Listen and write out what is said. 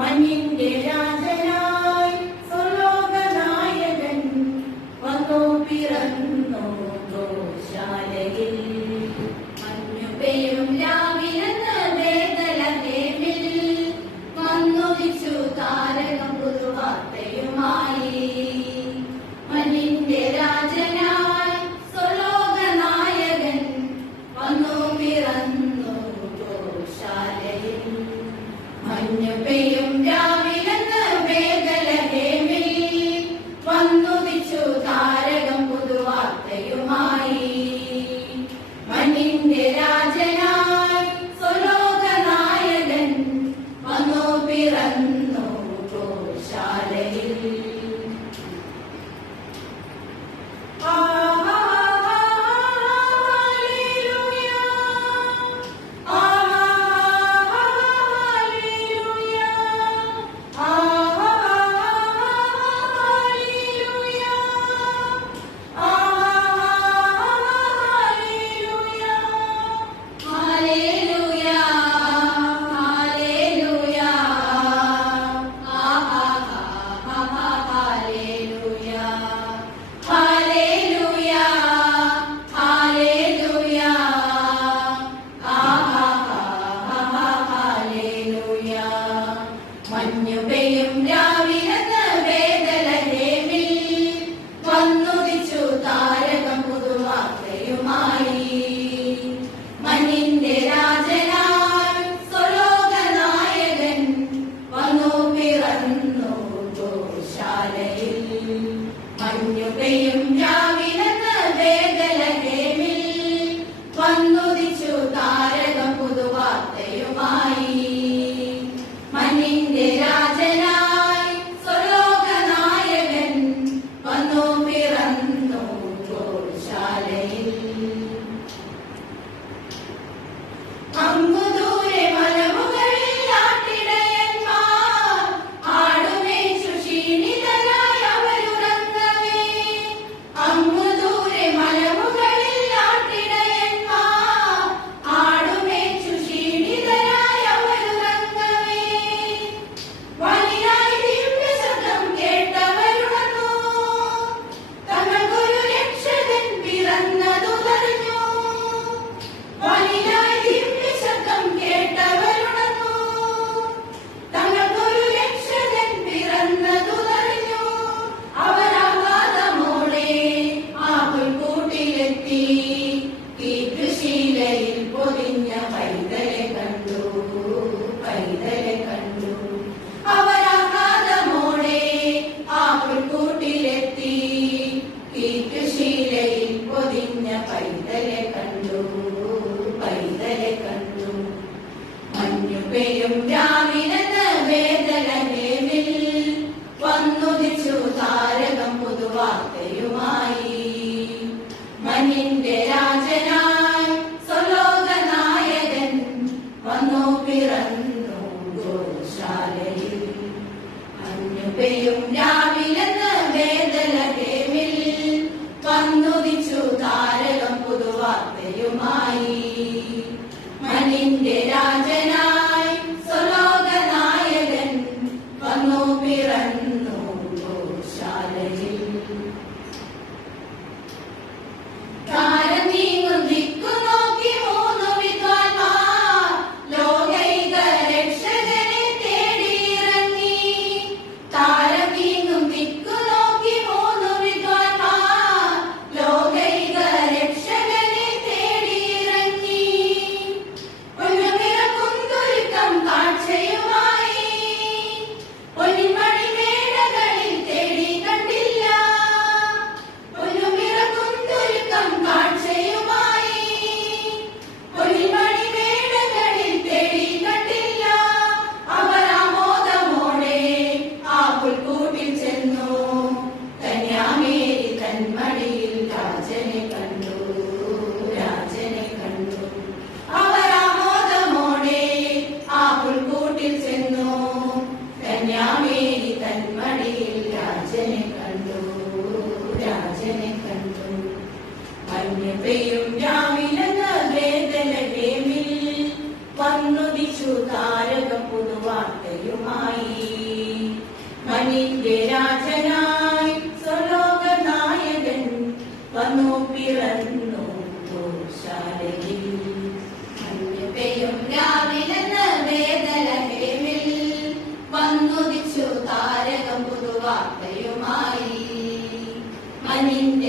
മഞ്ഞിന്റെ രാജനായി സ്വലോകനായകൻ വന്നു പിറന്നു ഗോശാലയിൽ. മഞ്ഞുപെയ്യും രാവിലെന്ന് ബേത്ലഹേമിൽ വന്നുദിച്ചു താരകം പുതുവാർത്തയുമായി. മഞ്ഞിന്റെ രാജനായി സ്വലോകനായകൻ വന്നു പിറന്നു ഗോശാലയിൽ. മഞ്ഞുപെയ്യും രാവിലെന്ന് ബേത്ലഹേമിൽ വന്നുദിച്ചു താരകം പുതുവാർത്തയുമായി. മഞ്ഞിന്റെ രാജനായി സ്വലോകനായകൻ വന്നു പിറന്നു ഗോശാലയിൽ. മഞ്ഞുപെയ്യും രാവിലെന്ന് ബേത്ലഹേമിൽ വന്നുദിച്ചു താരകം പുതുവാർത്തയുമായി. മഞ്ഞിന്റെ രാജനായി സ്വലോകനായകൻ വന്നു പിറന്നു ഗോശാലയിൽ. മഞ്ഞുപെയ്യും രാവിലെന്ന് ബേത്ലഹേമിൽ വന്നുദിച്ചു താരകം പുതുവാർത്തയുമായി. മഞ്ഞിന്റെ രാജനായി സ്വലോകനായകൻ വന്നു പിറന്നു ഗോശാലയിൽ. അങ്ങു ദൂരെ മലമുകളിൽ ആട്ടിടയന്മാർ ആടുമേച്ചു ക്ഷീണിതരായി അവരുറങ്ങവേ. പെയ്യും രാവിലെന്ന് വേദലഹേമിൽ വന്നുദിച്ചു താരകം പുതുവാർത്തയുമായി. മനിന്റെ രാജനായി സ്വലോകനായകൻ വന്നു പിറന്നു ഗോശാലയിൽ. മഞ്ഞ് പെയ്യും രാവിലെന്ന് വേദലഹേമിൽ വന്നുദിച്ചു താരകം പുതുവാർത്തയുമായി. മനിന്റെ